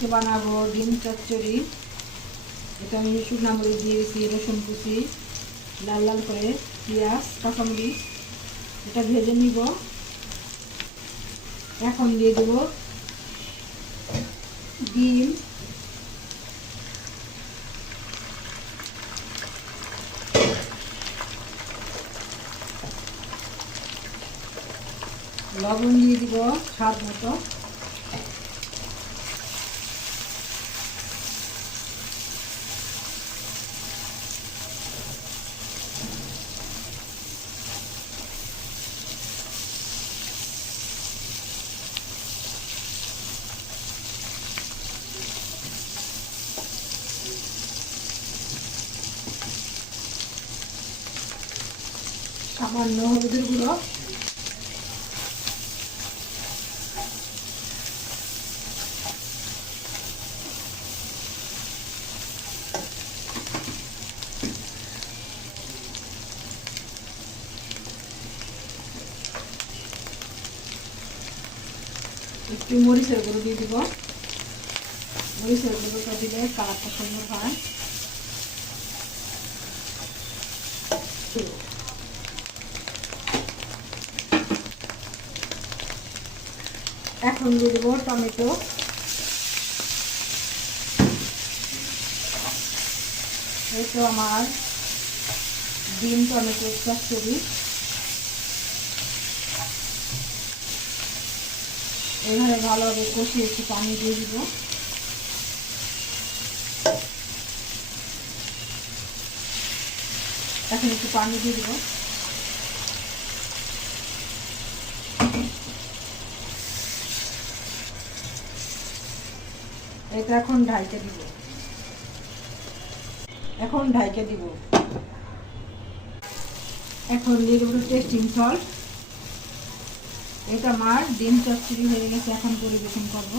আজকে বানাবো ডিম চচ্চড়ি। এটা আমি শুকনো মরিচ দিয়েছি, রসুন কুচি, লাল লাল করে পেঁয়াজ, কাঁচামরিচ, এটা ভেজে নিব। এখন দিয়ে দেব ডিম, লবণ দিয়ে দিব স্বাদ মতো, সামান্য হলুদের গুঁড়ো, একটু মরিচের গুঁড়ো দিয়ে দিব। মরিচের গুঁড়োটা দিলে কালারটা সুন্দর হয়। এখন দিয়ে দেবো টমেটো, এই তো আমার ডিম টমেটো চচ্চড়ি। এইভাবে ভালোভাবে কষিয়ে একটু পানি দিয়ে দিব। এখন একটু পানি দিয়ে দিব। এটা এখন ঢাইকে দিব। এখন দিয়ে দেবো টেস্টিং সল্ট। এটা আমার ডিম চচ্চড়ি হয়ে গেছে, এখন পরিবেশন করব।